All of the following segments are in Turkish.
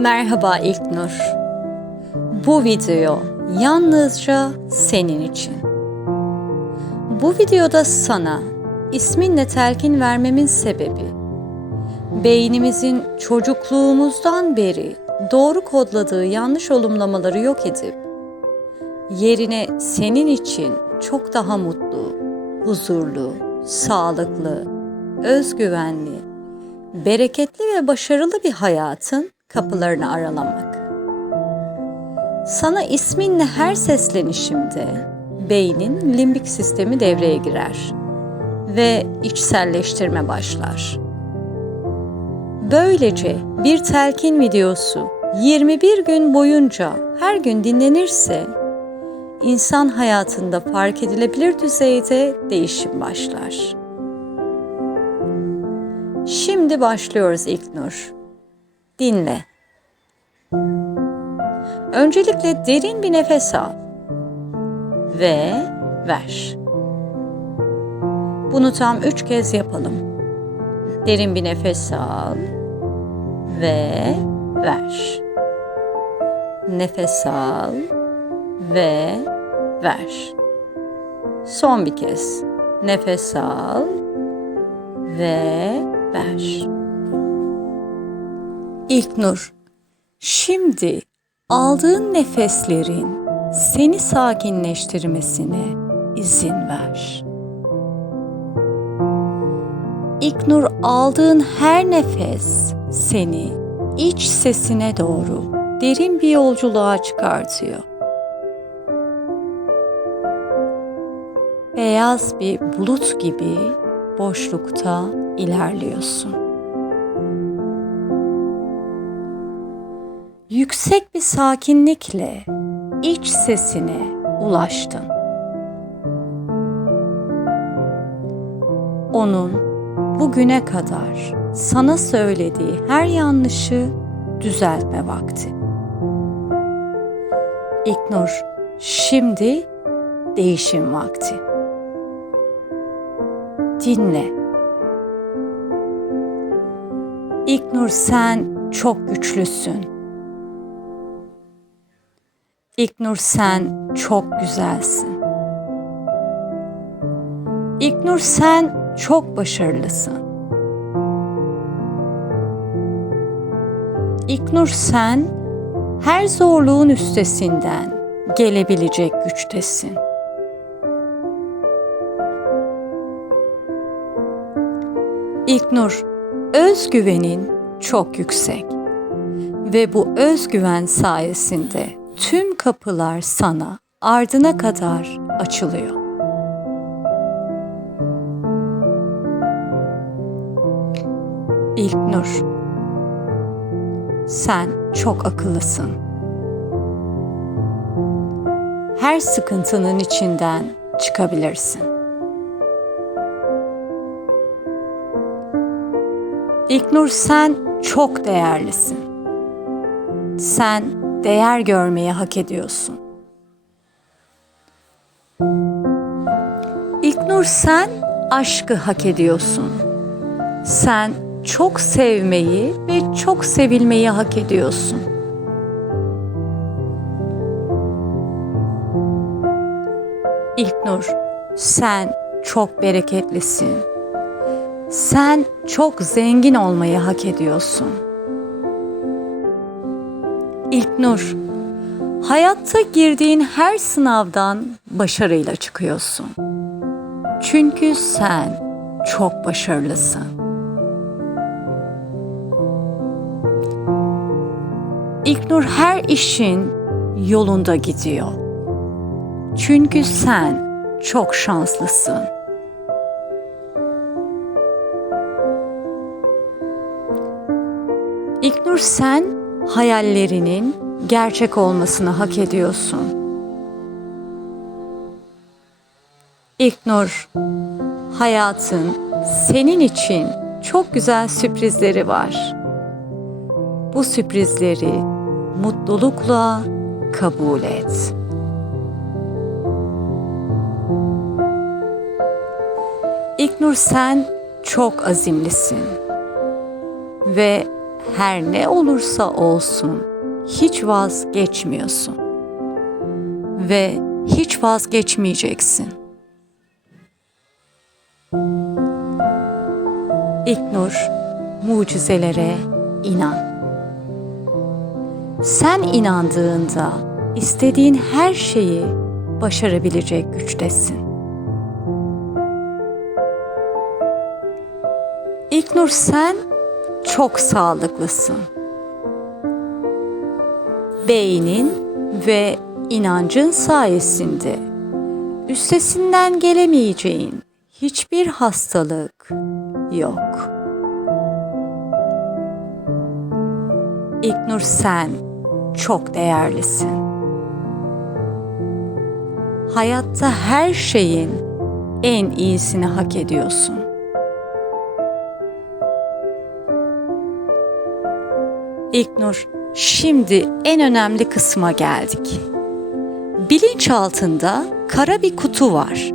Merhaba İlknur. Bu video yalnızca senin için. Bu videoda sana isminle telkin vermemin sebebi beynimizin çocukluğumuzdan beri doğru kodladığı yanlış olumlamaları yok edip yerine senin için çok daha mutlu, huzurlu, sağlıklı, özgüvenli, bereketli ve başarılı bir hayatın kapılarını aralamak. Sana isminle her seslenişimde beynin limbik sistemi devreye girer ve içselleştirme başlar. Böylece bir telkin videosu 21 gün boyunca her gün dinlenirse insan hayatında fark edilebilir düzeyde değişim başlar. Şimdi başlıyoruz İlknur. Dinle. Öncelikle derin bir nefes al ve ver. Bunu tam üç kez yapalım. Derin bir nefes al ve ver. Nefes al ve ver. Son bir kez. Nefes al ve ver. İlknur, şimdi aldığın nefeslerin seni sakinleştirmesine izin ver. İlknur aldığın her nefes seni iç sesine doğru derin bir yolculuğa çıkartıyor. Beyaz bir bulut gibi boşlukta ilerliyorsun. Yüksek bir sakinlikle iç sesine ulaştın. Onun bugüne kadar sana söylediği her yanlışı düzeltme vakti. İknur, şimdi değişim vakti. Dinle. İknur sen çok güçlüsün. İknur sen çok güzelsin. İknur sen çok başarılısın. İknur sen her zorluğun üstesinden gelebilecek güçtesin. İlknur, özgüvenin çok yüksek ve bu özgüven sayesinde tüm kapılar sana ardına kadar açılıyor. İlknur, sen çok akıllısın. Her sıkıntının içinden çıkabilirsin. İlknur sen çok değerlisin. Sen değer görmeyi hak ediyorsun. İlknur sen aşkı hak ediyorsun. Sen çok sevmeyi ve çok sevilmeyi hak ediyorsun. İlknur sen çok bereketlisin. Sen çok zengin olmayı hak ediyorsun. İlknur, hayatta girdiğin her sınavdan başarıyla çıkıyorsun. Çünkü sen çok başarılısın. İlknur her işin yolunda gidiyor. Çünkü sen çok şanslısın. İlknur sen hayallerinin gerçek olmasını hak ediyorsun. İlknur, hayatın senin için çok güzel sürprizleri var. Bu sürprizleri mutlulukla kabul et. İlknur sen çok azimlisin ve her ne olursa olsun hiç vazgeçmiyorsun. Ve hiç vazgeçmeyeceksin. İlknur mucizelere inan. Sen inandığında istediğin her şeyi başarabilecek güçtesin. İlknur sen çok sağlıklısın. Beynin ve inancın sayesinde üstesinden gelemeyeceğin hiçbir hastalık yok. İlknur sen çok değerlisin. Hayatta her şeyin en iyisini hak ediyorsun. İlknur, şimdi en önemli kısma geldik. Bilinç altında kara bir kutu var.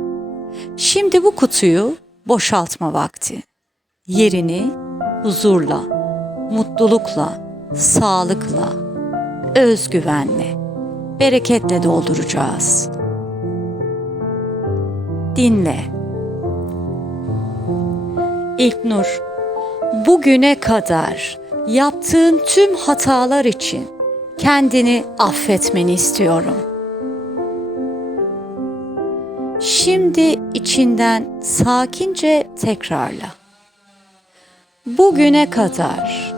Şimdi bu kutuyu boşaltma vakti. Yerini huzurla, mutlulukla, sağlıkla, özgüvenle, bereketle dolduracağız. Dinle. İlknur, bugüne kadar yaptığın tüm hatalar için kendini affetmeni istiyorum. Şimdi içinden sakince tekrarla. Bugüne kadar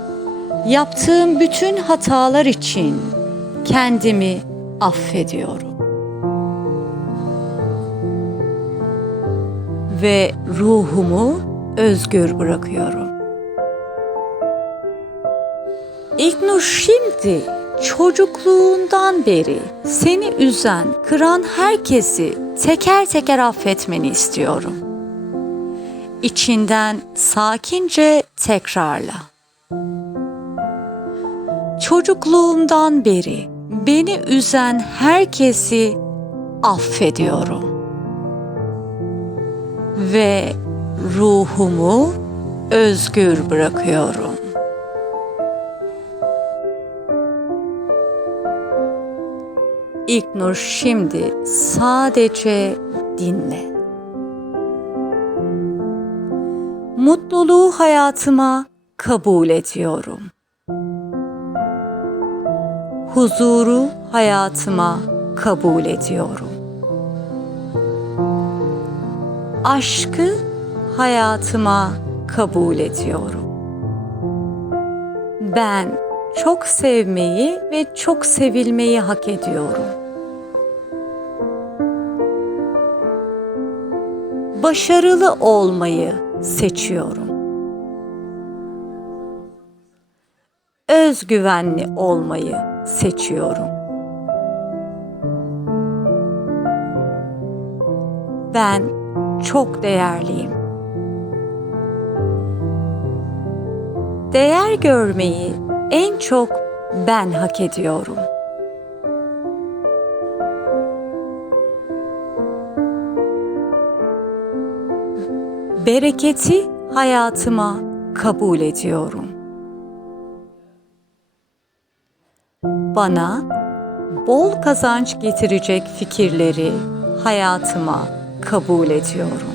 yaptığım bütün hatalar için kendimi affediyorum. Ve ruhumu özgür bırakıyorum. İlknur şimdi çocukluğundan beri seni üzen, kıran herkesi teker teker affetmeni istiyorum. İçinden sakince tekrarla. Çocukluğumdan beri beni üzen herkesi affediyorum. Ve ruhumu özgür bırakıyorum. İlknur şimdi sadece dinle. Mutluluğu hayatıma kabul ediyorum. Huzuru hayatıma kabul ediyorum. Aşkı hayatıma kabul ediyorum. Ben çok sevmeyi ve çok sevilmeyi hak ediyorum. Başarılı olmayı seçiyorum. Özgüvenli olmayı seçiyorum. Ben çok değerliyim. Değer görmeyi en çok ben hak ediyorum. Bereketi hayatıma kabul ediyorum. Bana bol kazanç getirecek fikirleri hayatıma kabul ediyorum.